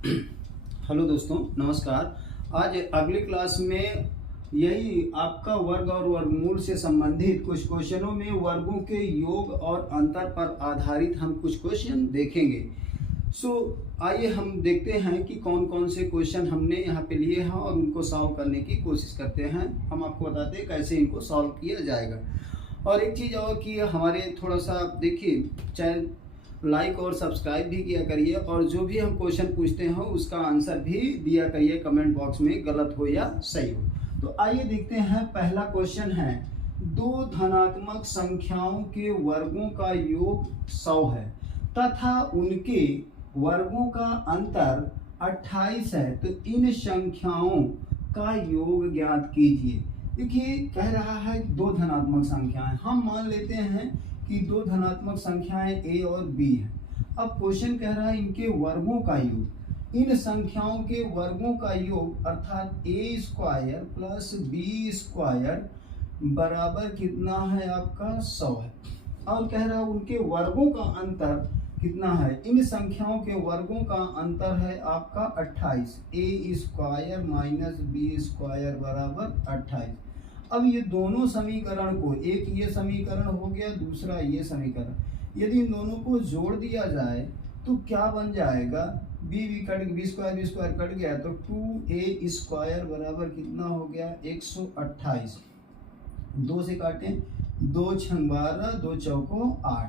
Hello दोस्तों, नमस्कार। आज अगली क्लास में यही आपका वर्ग और वर्गमूल से संबंधित कुछ क्वेश्चनों में वर्गों के योग और अंतर पर आधारित हम कुछ क्वेश्चन देखेंगे। आइए हम देखते हैं कि कौन कौन से क्वेश्चन हमने यहाँ पे लिए हैं और उनको सॉल्व करने की कोशिश करते हैं। हम आपको बताते हैं कैसे इनको सॉल्व किया जाएगा। और एक चीज़ और कि हमारे थोड़ा सा देखिए, चैनल लाइक और सब्सक्राइब भी किया करिए और जो भी हम क्वेश्चन पूछते हैं उसका आंसर भी दिया करिए कमेंट बॉक्स में, गलत हो या सही हो। तो आइए देखते हैं। पहला क्वेश्चन है, दो धनात्मक संख्याओं के वर्गों का योग 100 है तथा उनके वर्गों का अंतर 28 है, तो इन संख्याओं का योग ज्ञात कीजिए। देखिए, कह रहा है दो धनात्मक संख्याएं। हम मान लेते हैं कि दो धनात्मक संख्याएं a और b हैं। अब क्वेश्चन कह रहा है इनके वर्गों का योग। इन संख्याओं के वर्गों का योग अर्थात a square plus b square बराबर कितना है आपका 100 है। और कह रहा है उनके वर्गों का अंतर कितना है। इन संख्याओं के वर्गों का अंतर है आपका 28। a square minus b square बराबर 28। अब ये दोनों समीकरण को, एक ये समीकरण हो गया, दूसरा ये समीकरण, यदि इन दोनों को जोड़ दिया जाए तो क्या बन जाएगा। बी स्क्वायर कट गया तो 2a स्क्वायर बराबर कितना हो गया 128। 2 से काटें, 2 छंग 12, 2 चौको 8।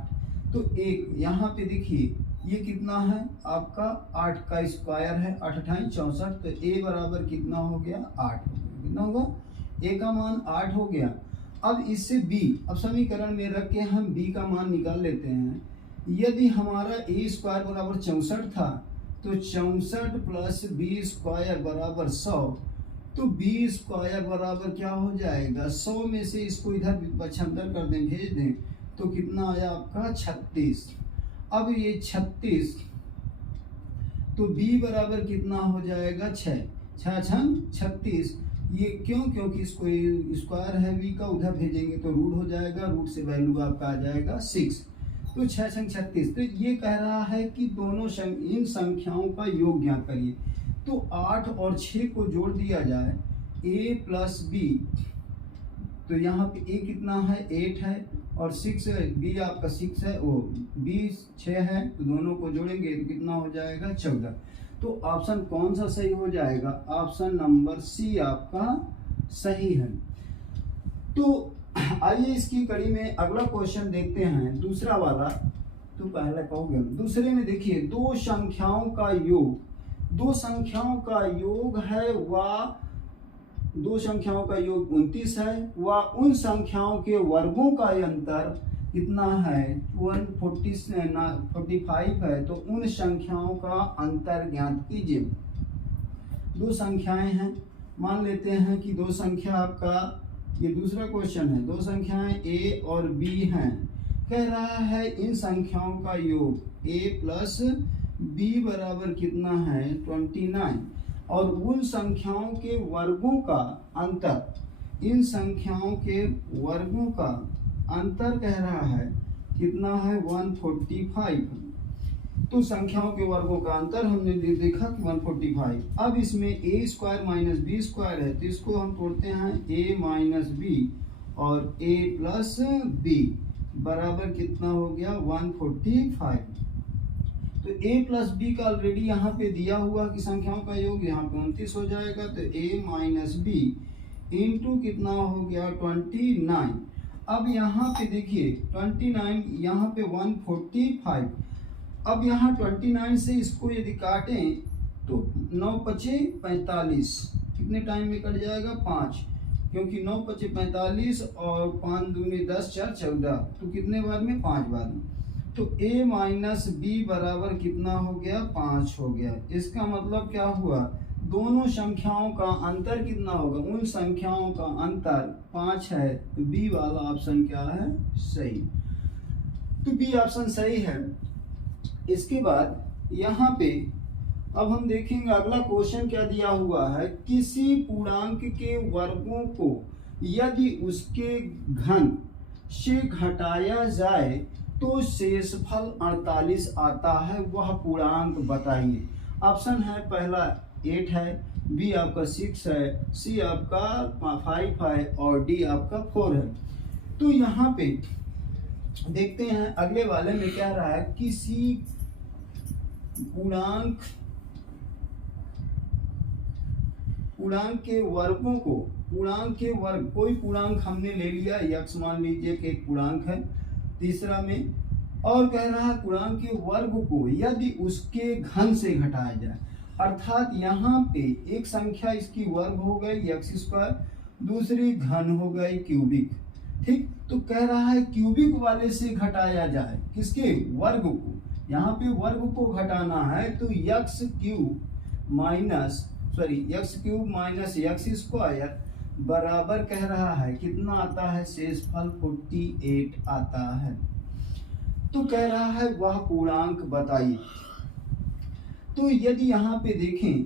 तो एक यहाँ पे देखिए ये कितना है आपका 8 का स्क्वायर है, 8 अठाई 64। तो a बराबर कितना हो गया 8 हो गया। कितना होगा, a का मान 8 हो गया। अब इससे b, अब समीकरण में रख के हम b का मान निकाल लेते हैं। यदि हमारा a स्क्वायर बराबर 64 था तो 64 प्लस b स्क्वायर बराबर 100, तो b स्क्वायर बराबर क्या हो जाएगा 100 में से इसको इधर पक्षांतर कर दें, भेज दें, तो कितना आया आपका 36। अब ये 36, तो b बराबर कितना हो जाएगा 6 36। ये क्यों, क्योंकि इसको स्क्वायर है v का, उधर भेजेंगे तो रूट हो जाएगा, रूट से वैल्यू आपका आ जाएगा 6। तो 6 छंग 36। तो ये कह रहा है कि दोनों इन संख्याओं का योग ज्ञात करिए। तो 8 और 6 को जोड़ दिया जाए, a प्लस b, तो यहाँ पे a कितना है 8 है और 6 है, b आपका 6 है, वो b 6 है, तो दोनों को जोड़ेंगे तो कितना हो जाएगा 14। तो ऑप्शन कौन सा सही हो जाएगा, ऑप्शन नंबर सी आपका सही है। तो आइए इसकी कड़ी में अगला क्वेश्चन देखते हैं, दूसरा वाला। तो पहले कहोगे, दूसरे में देखिए दो संख्याओं का योग, दो संख्याओं का योग है वह, दो संख्याओं का योग 29 है, वह उन संख्याओं के वर्गों का अंतर कितना है 145 है, तो उन संख्याओं का अंतर ज्ञात कीजिए। दो संख्याएं हैं, मान लेते हैं कि दो संख्या आपका, ये दूसरा क्वेश्चन है, दो संख्याएं a और b हैं। कह रहा है इन संख्याओं का योग a प्लस b बराबर कितना है 29, और उन संख्याओं के वर्गों का अंतर, इन संख्याओं के वर्गों का अंतर कह रहा है कितना है 145। तो संख्याओं के वर्गों का अंतर हमने देखा कि 145। अब इसमें a square minus b square है, तो इसको हम तोड़ते हैं a माइनस b और a प्लस b बराबर कितना हो गया 145। तो a प्लस b का ऑलरेडी यहाँ पे दिया हुआ कि संख्याओं का योग यहाँ पे 29 हो जाएगा, तो a माइनस b इंटू कितना हो गया 29। अब यहाँ पे देखिए 29, यहाँ पे 145। अब यहाँ 29 से इसको यदि काटें तो 9 पचे 45, कितने टाइम में कट जाएगा 5, क्योंकि 9 पचे 45 और 5 दूनी 10 4 14, तो कितने बाद में 5 बाद में। तो a माइनस b बराबर कितना हो गया 5 हो गया। इसका मतलब क्या हुआ, दोनों संख्याओं का अंतर कितना होगा, उन संख्याओं का अंतर 5 है, तो बी वाला ऑप्शन क्या है सही। तो बी ऑप्शन सही है। इसके बाद यहाँ पे अब हम देखेंगे अगला क्वेश्चन क्या दिया हुआ है, किसी पूर्णांक के वर्गों को यदि उसके घन से घटाया जाए तो शेषफल 48 आता है, वह पूर्णांक बताइए। ऑप्शन है पहला 8 है, बी आपका 6 है, सी आपका 5 है और डी आपका 4 है। तो यहाँ पे देखते हैं अगले वाले में क्या रहा है, किसी पूर्णांक के वर्गों को, पूर्णांक के वर्ग, कोई पूर्णांक हमने ले लिया, यक्स मान लीजिए कि एक पूर्णांक है तीसरा में, और कह रहा है पूर्णांक के वर्ग को यदि उसके घन से घटाया जाए, अर्थात यहाँ पे एक संख्या इसकी वर्ग हो गई एक्स स्क्वायर, दूसरी घन हो गई क्यूबिक, ठीक। तो कह रहा है क्यूबिक वाले से घटाया जाए, किसके, वर्ग को। यहाँ पे वर्ग को घटाना है तो x cube minus x square बराबर कह रहा है कितना आता है, शेषफल 48 आता है। तो कह रहा है वह पूर्णांक बताइए। तो यदि यहाँ पे देखें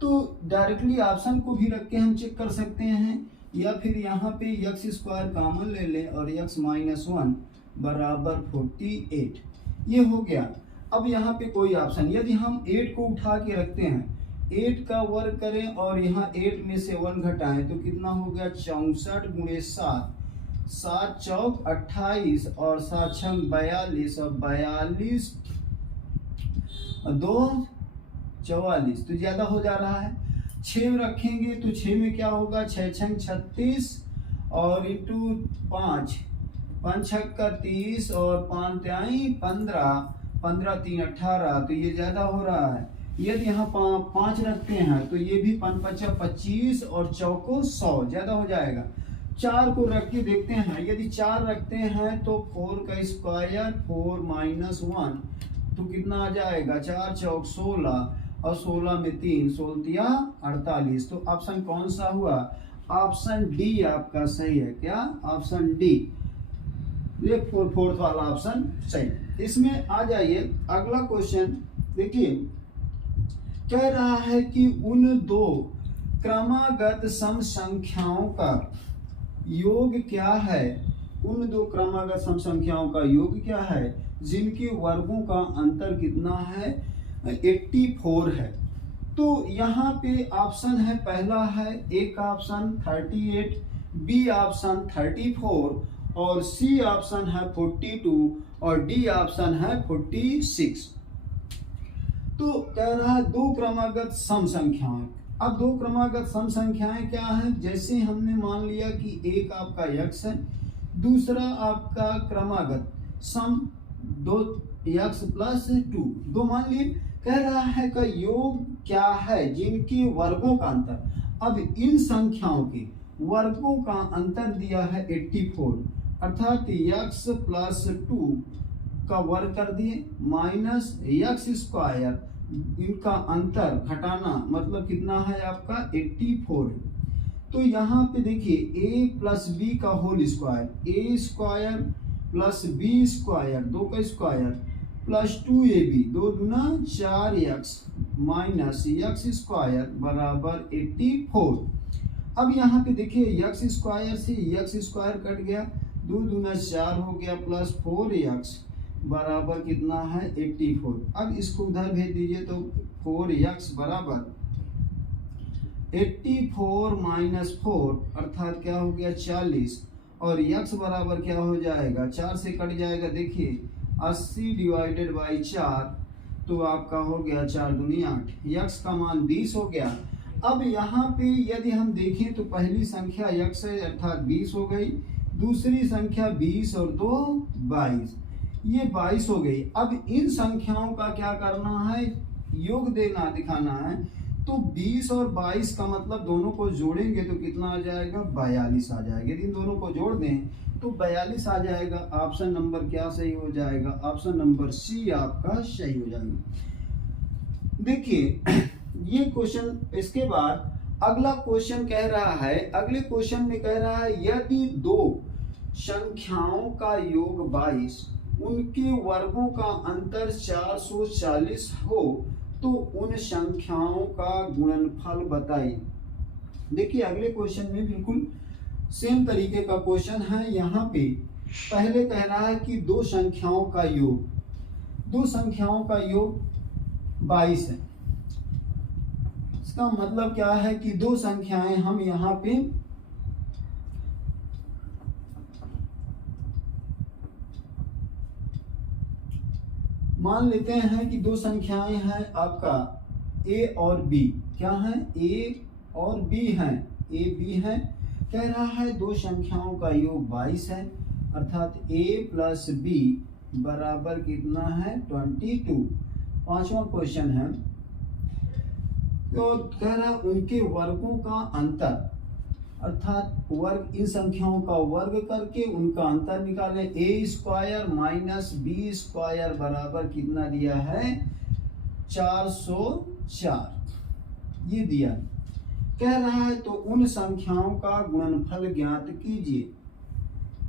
तो डायरेक्टली ऑप्शन को भी रख के हम चेक कर सकते हैं, या फिर यहाँ पे एक्स स्क्वायर कॉमन ले लें और एक्स माइनस 1 बराबर 48, ये हो गया। अब यहाँ पे कोई ऑप्शन, यदि हम 8 को उठा के रखते हैं, 8 का वर्ग करें और यहाँ 8 में से 1 घटाएं तो कितना हो गया, 64 गुणे 7, 7 चौक 28 और 7 छंग 42 और 42 2 44, तो ज्यादा हो जा रहा है। 6 रखेंगे तो 6 में क्या होगा, 6 छंग 36 और इंटू 5, 5 छक्का का 30 और 5 त्याई 15, 15 3 18, तो ये ज्यादा हो रहा है। यदि यहाँ 5 रखते हैं तो ये भी 5 5 25 और चौको 100, ज्यादा हो जाएगा। 4 को रख के देखते हैं, यदि 4 रखते हैं तो 4 का स्क्वायर 4 माइनस 1 तो कितना आ जाएगा, 4 चौक 16 और 16 में 3 16 48, तो ऑप्शन कौन सा हुआ, ऑप्शन डी आपका सही है। क्या, ऑप्शन डी, ये फोर्थ वाला ऑप्शन सही। इसमें आ जाइए अगला क्वेश्चन देखिए, कह रहा है कि उन दो क्रमागत सम संख्याओं का योग क्या है, उन दो क्रमागत सम संख्याओं का योग क्या है जिनके वर्गों का अंतर कितना है, 84 है। तो यहाँ पे ऑप्शन है, पहला है एक ऑप्शन 38, बी ऑप्शन 34 और सी ऑप्शन है 42 और डी ऑप्शन है 46। तो कह रहा है दो क्रमागत सम संख्याएं। अब दो क्रमागत सम संख्याएं क्या हैं, जैसे हमने मान लिया कि एक आपका x है, दूसरा आपका क्रमागत सम 2x प्लस 2, दो मान लिए। कह रहा है का योग क्या है जिनके वर्गों का अंतर। अब इन संख्याओं के वर्गों का अंतर दिया है 84, अर्थात x प्लस 2 का वर्ग कर दिए माइनस एक्स स्क्वायर, इनका अंतर घटाना मतलब कितना है आपका 84। तो यहाँ पे देखिए a प्लस बी का whole square, a square plus B square 2 का स्क्वायर प्लस 2ab 2 दूना 4x माइनस एक्स स्क्वायर बराबर 84। अब यहाँ पे देखिए x स्क्वायर से x स्क्वायर कट गया, 2 दूना 4 हो गया प्लस 4x बराबर कितना है 84। अब इसको उधर भेज दीजिए तो 4x बराबर 84 माइनस 4 अर्थात क्या हो गया 40 और x बराबर क्या हो जाएगा, 4 से कट जाएगा, देखिए 80 डिवाइडेड बाई 4 तो आपका हो गया 4 दूनी 8, x का मान 20 हो गया। अब यहाँ पे यदि हम देखें तो पहली संख्या x है अर्थात 20 हो गई, दूसरी संख्या 20 और 2 22, ये 22 हो गई। अब इन संख्याओं का क्या करना है, योग देना दिखाना है। तो 20 और 22 का मतलब दोनों को जोड़ेंगे तो कितना आ जाएगा 42 आ जाएगा। यदि इन दोनों को जोड़ दें तो 42 आ जाएगा। ऑप्शन नंबर क्या सही हो जाएगा, ऑप्शन नंबर सी आपका सही हो जाएगा। देखिए ये क्वेश्चन, इसके बाद अगला क्वेश्चन कह रहा है, अगले क्वेश्चन में कह रहा है यदि दो संख्याओं का योग 22 उनके वर्गों का अंतर 440 हो तो उन संख्याओं का गुणनफल बताइए। देखिए अगले क्वेश्चन में बिल्कुल सेम तरीके का क्वेश्चन है। यहाँ पे पहले कह रहा है कि दो संख्याओं का योग 22 है, इसका मतलब क्या है कि दो संख्याएं हम यहाँ पे मान लेते हैं कि दो संख्याएं हैं आपका a और b। क्या है? a और b हैं, a b है। कह रहा है दो संख्याओं का योग 22 है, अर्थात a प्लस b बराबर कितना है? 22। पांचवा क्वेश्चन है, तो कह रहा है उनके वर्गों का अंतर, अर्थात वर्ग, इन संख्याओं का वर्ग करके उनका अंतर निकालें। a square minus B square बराबर कितना दिया है? 404 ये दिया। कह रहा है तो उन संख्याओं का गुणनफल ज्ञात कीजिए।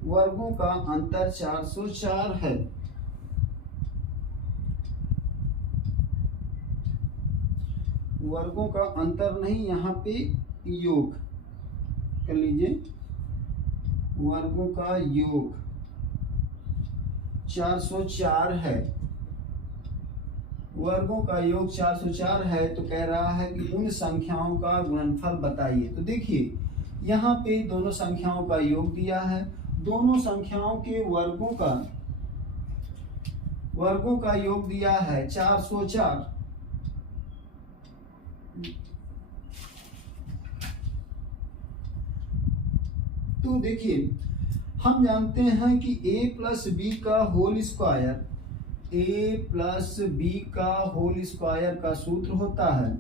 वर्गों का अंतर 404 है। वर्गों का अंतर नहीं, यहाँ पे योग कर लीजिए। वर्गों का योग 404 है। वर्गों का योग 404 है, तो कह रहा है कि उन संख्याओं का गुणनफल बताइए। तो देखिए यहाँ पे दोनों संख्याओं का योग दिया है, दोनों संख्याओं के वर्गों का योग दिया है 404। तो देखिए हम जानते हैं कि a प्लस बी का whole square, a plus B का होल स्क्वायर का सूत्र होता है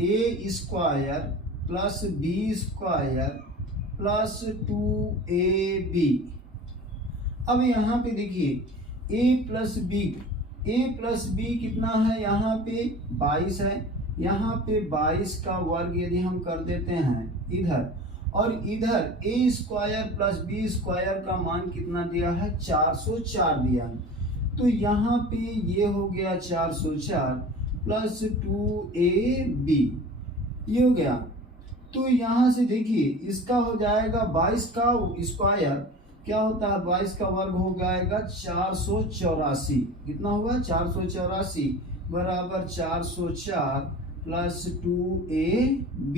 a square plus B square plus 2ab। अब यहाँ पे देखिए a प्लस बी कितना है? यहाँ पे 22 है। यहाँ पे 22 का वर्ग यदि हम कर देते हैं इधर, और इधर a square plus B square का मान कितना दिया है? 404 दिया है। तो यहाँ पे ये हो गया 404 प्लस 2ab, ये हो गया। तो यहाँ से देखिए इसका हो जाएगा 22 का स्क्वायर, क्या होता है? 22 का वर्ग हो जाएगा 484। कितना हुआ? 484 बराबर 404 प्लस 2ab।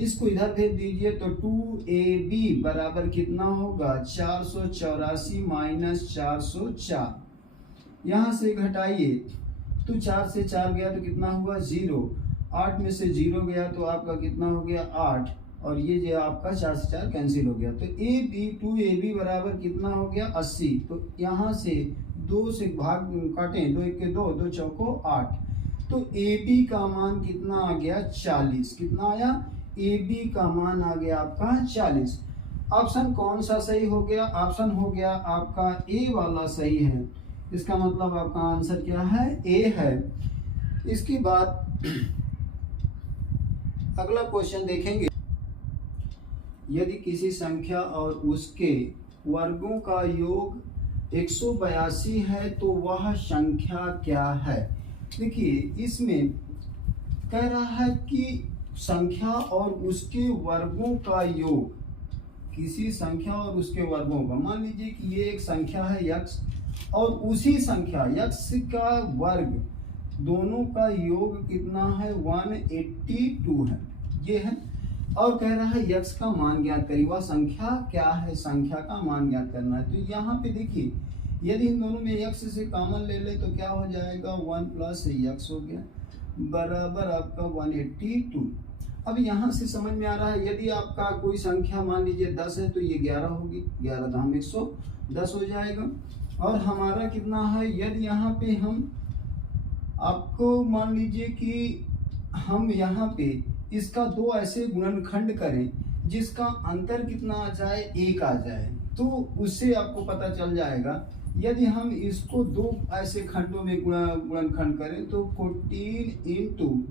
इसको इधर भेज दीजिए तो 2ab बराबर कितना होगा? 484 माइनस 404। यहाँ से घटाइए तो 4 से 4 गया तो कितना हुआ? 0। 8 में से 0 गया तो आपका कितना हो गया? 8। और ये जो आपका 4 से 4 कैंसिल हो गया, तो2ab बराबर कितना हो गया? 80। तो यहाँ से 2 से भाग काटें, 2 1 के 2, 2 चौको 8। तो ab का मान कितना आ गया? 40। कितना आया? ab का मान आ गया आपका 40। ऑप्शन कौन सा सही हो गया? ऑप्शन हो गया आपका ए वाला सही है। इसका मतलब आपका आंसर क्या है? ए है। इसके बाद अगला क्वेश्चन देखेंगे। यदि किसी संख्या और उसके वर्गों का योग 182 है तो वह संख्या क्या है? देखिए इसमें कह रहा है कि संख्या और उसके वर्गों का योग, किसी संख्या और उसके वर्गों का, मान लीजिए कि ये एक संख्या है x और उसी संख्या x का वर्ग, दोनों का योग कितना है? 182 है, ये है। और कह रहा है x का मान ज्ञात करिए। वह संख्या क्या है? संख्या का मान ज्ञात करना है। तो यहाँ पे देखिए यदि इन दोनों में x से कॉमन ले ले तो क्या हो जाएगा? 1 प्लस x हो गया बराबर आपका 182। अब यहाँ से समझ में आ रहा है यदि आपका कोई संख्या मान लीजिए 10 है तो ये 11 होगी, 11 दाम 110 हो जाएगा। और हमारा कितना है? यदि यहाँ पे हम आपको मान लीजिए कि हम यहाँ पे इसका दो ऐसे गुणनखंड करें जिसका अंतर कितना आ जाए? 1 आ जाए, तो उससे आपको पता चल जाएगा। यदि हम इसको दो ऐसे खंडों में गुणनखंड करें तो 14 इंटू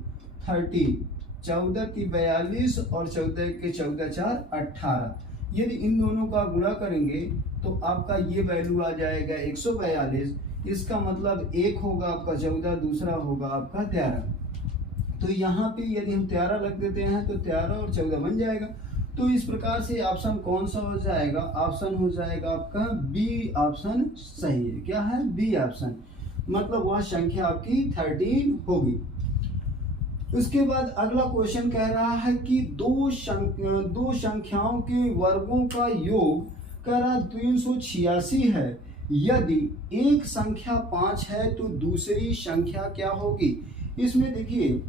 13, 14 की 42 और 14 के 14 4 18। यदि इन दोनों का गुणा करेंगे तो आपका ये वैल्यू आ जाएगा 142। इसका मतलब एक होगा आपका 14, दूसरा होगा आपका 13। तो यहाँ पे यदि हम 13 रख देते हैं तो 13 और 14 बन जाएगा। तो इस प्रकार से ऑप्शन कौन सा हो जाएगा? ऑप्शन हो जाएगा आपका बी ऑप्शन सही है। क्या है? B option. मतलब वह संख्या आपकी 13 होगी। उसके बाद अगला क्वेश्चन कह रहा है कि दो संख्याओं के वर्गों का योग कह रहा 386 है। यदि एक संख्या 5 है तो दूसरी संख्या क्या होगी। इसमें देखिए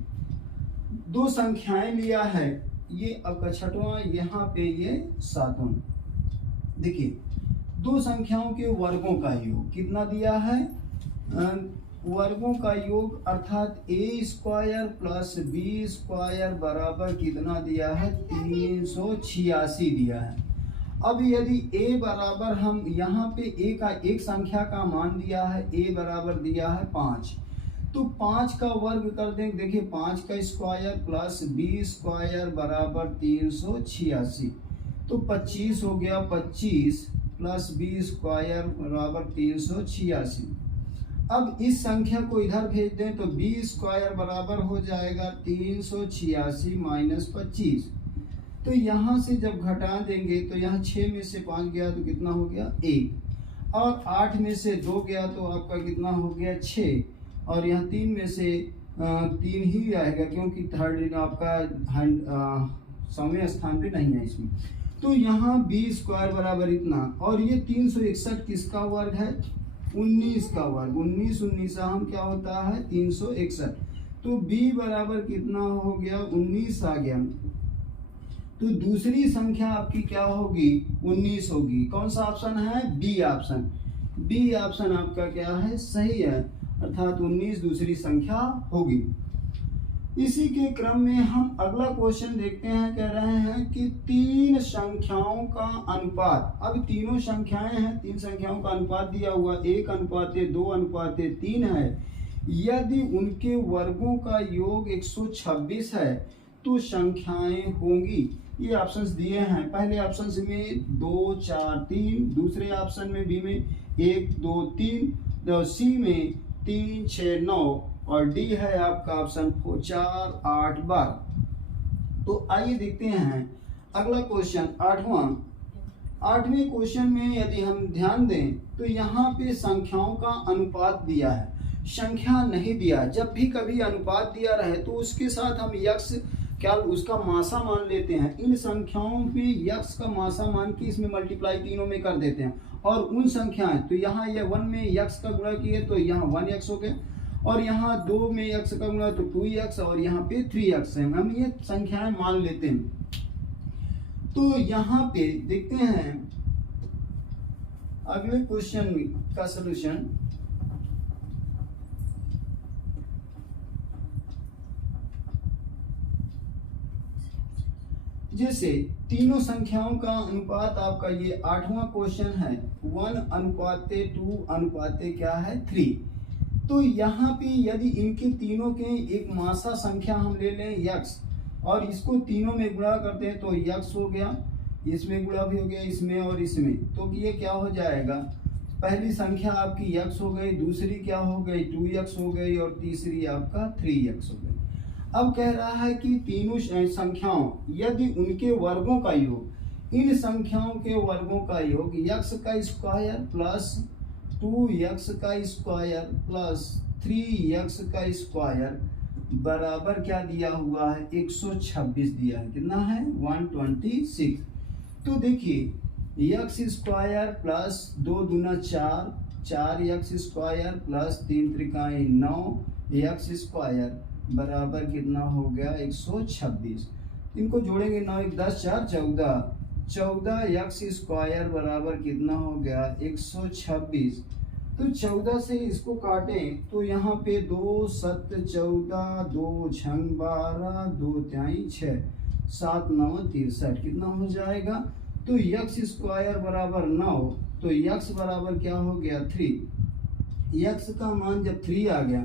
दो संख्याएं लिया है, ये आपका छठवां, यहाँ पे ये सातवां। देखिए दो संख्याओं के वर्गों का योग कितना दिया है, वर्गों का योग अर्थात a square plus B square बराबर कितना दिया है, 386 दिया है। अब यदि a बराबर, हम यहाँ पे a का एक संख्या का मान दिया है, a बराबर दिया है 5, तो 5 का वर्ग कर दें। देखिए 5 का स्क्वायर प्लस बी स्क्वायर बराबर 386, तो 25 हो गया, 25 प्लस बी स्क्वायर बराबर 386। अब इस संख्या को इधर भेज दें तो बी स्क्वायर बराबर हो जाएगा 386 माइनस 25। तो यहाँ से जब घटा देंगे तो यहाँ 6 में से 5 गया तो कितना हो गया 1, और 8 में से 2 गया तो आपका कितना हो गया 6, और यहाँ 3 में से 3 ही आएगा क्योंकि थर्ड आपका सौवें स्थान पे नहीं है इसमें। तो यहाँ बी स्क्वायर बराबर इतना, और ये 361 किसका वर्ग है, 19 का वर्ग। 19 19 हम क्या होता है 361, तो b बराबर कितना हो गया 19 आ गया। तो दूसरी संख्या आपकी क्या होगी 19 होगी। कौन सा ऑप्शन है, बी ऑप्शन। बी ऑप्शन आपका क्या है, सही है, अर्थात 19 दूसरी संख्या होगी। इसी के क्रम में हम अगला क्वेश्चन देखते हैं। कह रहे हैं कि तीन संख्याओं का अनुपात, अब तीनों संख्याएं हैं, तीन संख्याओं का अनुपात दिया हुआ 1:2:3 है। यदि उनके वर्गों का योग 126 है तो संख्याएं होंगी। ये ऑप्शंस दिए हैं, पहले ऑप्शन में 2 4 3, दूसरे ऑप्शन में बी में 1 2 3, सी में 3 6 9, और डी है आपका ऑप्शन 4 8 12। तो आइए देखते हैं अगला क्वेश्चन, आठवें क्वेश्चन में यदि हम ध्यान दें तो यहाँ पे संख्याओं का अनुपात दिया है, संख्या नहीं दिया। जब भी कभी अनुपात दिया रहे तो उसके साथ हम यक्ष क्या उसका मासा मान लेते हैं। इन संख्याओं पे यक्ष का मासा मान के इसमें मल्टीप्लाई तीनों में कर देते हैं, और उन संख्याएं तो यहाँ ये 1 में यक्ष का गुणा किए तो यहाँ 1x हो गया, और यहाँ 2 में x का गुणा तो 2x, और यहाँ पे 3x है। हम ये संख्याएं मान लेते हैं। तो यहाँ पे देखते हैं अगले क्वेश्चन का सलूशन। जैसे तीनों संख्याओं का अनुपात आपका ये 8वां क्वेश्चन है, 1:2 क्या है 3। तो यहाँ पे यदि इनके तीनों के एक मासा संख्या हम ले लें यक्स, और इसको तीनों में गुणा करते हैं तो यक्स हो गया, इसमें गुणा भी हो गया, इसमें और इसमें, तो ये क्या हो जाएगा, पहली संख्या आपकी यक्स हो गई, दूसरी क्या हो गई 2x हो गई, और तीसरी आपका 3x हो गई। अब कह रहा है कि तीनों संख्याओं यदि उनके वर्गों का योग, इन संख्याओं के वर्गों का योग यक्स का स्क्वायर प्लस 2x का स्क्वायर प्लस 3x का स्क्वायर बराबर क्या दिया हुआ है 126 दिया है। कितना है 126। तो देखिए x स्क्वायर प्लस 2 दूना 4, 4x square plus 3 त्रिकाई 9 x square बराबर कितना हो गया 126। इनको जोड़ेंगे 9 1 10 4 14, 14x स्क्वायर बराबर कितना हो गया 126। तो 14 से इसको काटें तो यहाँ पे 2 7 14, 2 6 12, 2 3 6, 7 9 63, कितना हो जाएगा। तो x स्क्वायर बराबर 9, तो x बराबर क्या हो गया 3। x का मान जब 3 आ गया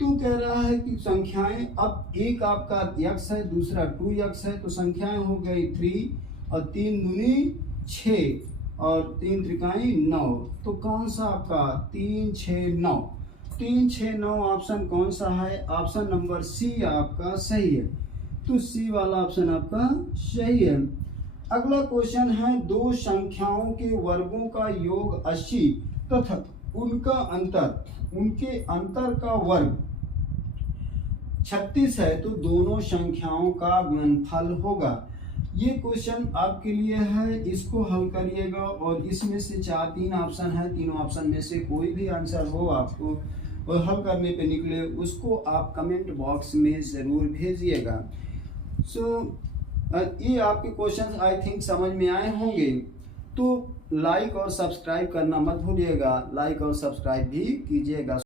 तो कह रहा है कि संख्याएं, अब एक आपका x है दूसरा 2x है, तो संख्याएं हो गई 3 और 3 दूनी 6 और 3 त्रिकाई 9। तो कौन सा आपका 3 6 9, 3 6 9 ऑप्शन कौन सा है, ऑप्शन नंबर सी आपका सही है। तो सी वाला ऑप्शन आपका सही है। अगला क्वेश्चन है, दो संख्याओं के वर्गों का योग 80 तथा उनका अंतर उनके अंतर का वर्ग 36 है तो दोनों संख्याओं का गुणनफल होगा। ये क्वेश्चन आपके लिए है, इसको हल करिएगा और इसमें से 3 ऑप्शन है, तीनों ऑप्शन में से कोई भी आंसर हो आपको और हल करने पे निकले उसको आप कमेंट बॉक्स में ज़रूर भेजिएगा। ये आपके क्वेश्चन आई थिंक समझ में आए होंगे, तो लाइक और सब्सक्राइब करना मत भूलिएगा, लाइक और सब्सक्राइब भी कीजिएगा।